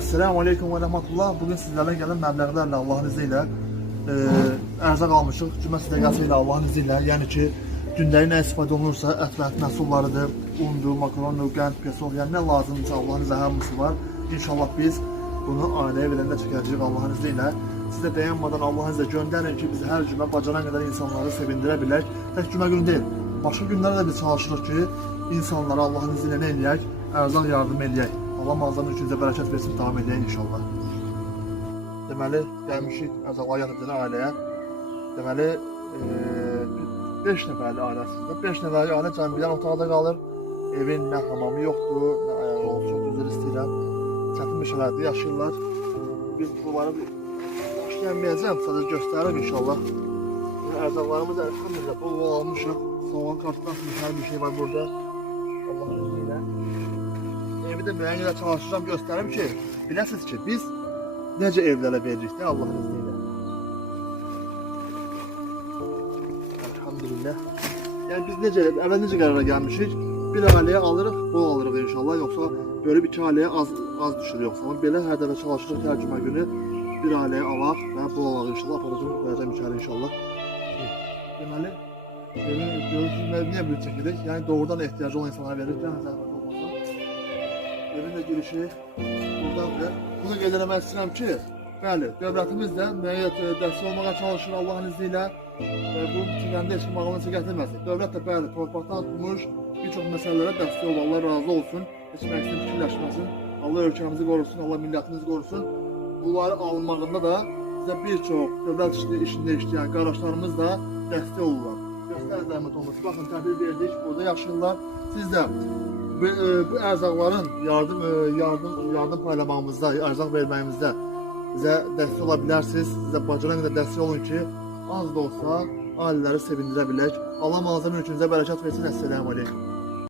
Esselamu Aleyküm ve Rahmetullah. Bugün sizlerle gelen məbləğlərlə Allah'ın izniyle ərzaq almışıq. Cümə sədəqəsi ilə Allah'ın izniyle. Yəni ki, gündəlik nə istifadə olunursa, ət məhsullarıdır, undur, makarondur, qənd, pesol, yəni nə lazımdırsa Allah'ın izniyle hamısı var. İnşallah biz bunu ailəyə verəndə çəkəcəyik Allah'ın izniyle. Sizə dayanmadan Allah'ın izniyle göndərin ki, biz hər cümə bacanan qədər insanları sevindirə bilək. Tək cümə günü deyil, başqa günlərdə biz çalışırıq ki, insanlara Allah'ın izniyle nə eləyək? Ərzaq yardım eləyək. Allah mağazanın üçüncə bərəkət versin, davam edəyək inşallah. Deməli, gəlmişik ərzaqlar yatırdığı ailəyə. Deməli, 5 nəfərli ailəsində. 5 nəfərli ailə cəmiyyən otaqda qalır. Evin nə hamamı yoxdur, nə ayağı olsun, çox üzr istəyirəm. Çətin bir şəraitdə yaşayırlar. Biz bunları başlayamayacağım, sadəcə göstərim inşallah. Ərzaqlarımız əlhamdülillah bol almışıq. Soğan, kartdan hər bir şey var burada. Allah'ın izniyle. Evi de müəyyən ilə çalışacağım, göstərim ki, biləsiniz ki, biz necə evlərə veririk də Allah'ın izniyle. Elhamdülillah. Yəni biz əvvəl necə qərara gəlmişik? Bir ailəyə alırıq, bol alırıq inşallah, yoxsa bölüb 2 ailəyə az düşür yoxsa. Amma belə hər dəfə çalışırıq hər cümə günü bir ailəyə alaq və bol alaq inşallah, aparacağım, qoyacağım içəri inşallah. Deməli, görürsünüz, niyə böyle çəkirik? Yəni doğrudan ehtiyacı olan insanlara veririk, yəni zəhmət olmasa. Evin də girişi buradandır. Bunu qeyd eləmək istəyirəm ki, bəli, dövlətimiz də müəyyən dəstək olmağa çalışır Allah'ın izniyle. Bu fikirlərində heç kim ağlına gətirməsin. Dövlət də bəli, torpaqdan tutmuş bir çox məsələlərə dəstək olur. Allah razı olsun. Heç məqsəd fikirləşməsin. Allah ölkəmizi qorusun, Allah millətimizi qorusun. Bunları alınmağında da bizə bir çox dövlət işində işləyən qardaşlarımız da dəstək olurlar. Göstər zəhmət olması. Baxın, təhvil verdik, burada yaşayırlar. Siz də bu ərzaqların yardım paylamağımızda, ərzaq verməyimizdə bizə dəstək ola bilərsiniz. Sizə bacaran qədər dəstək olun ki, az da olsa ailələri sevindirə bilək. Allah mağazanın üçünüzə bərəkət versin. Esselamu Aleyküm.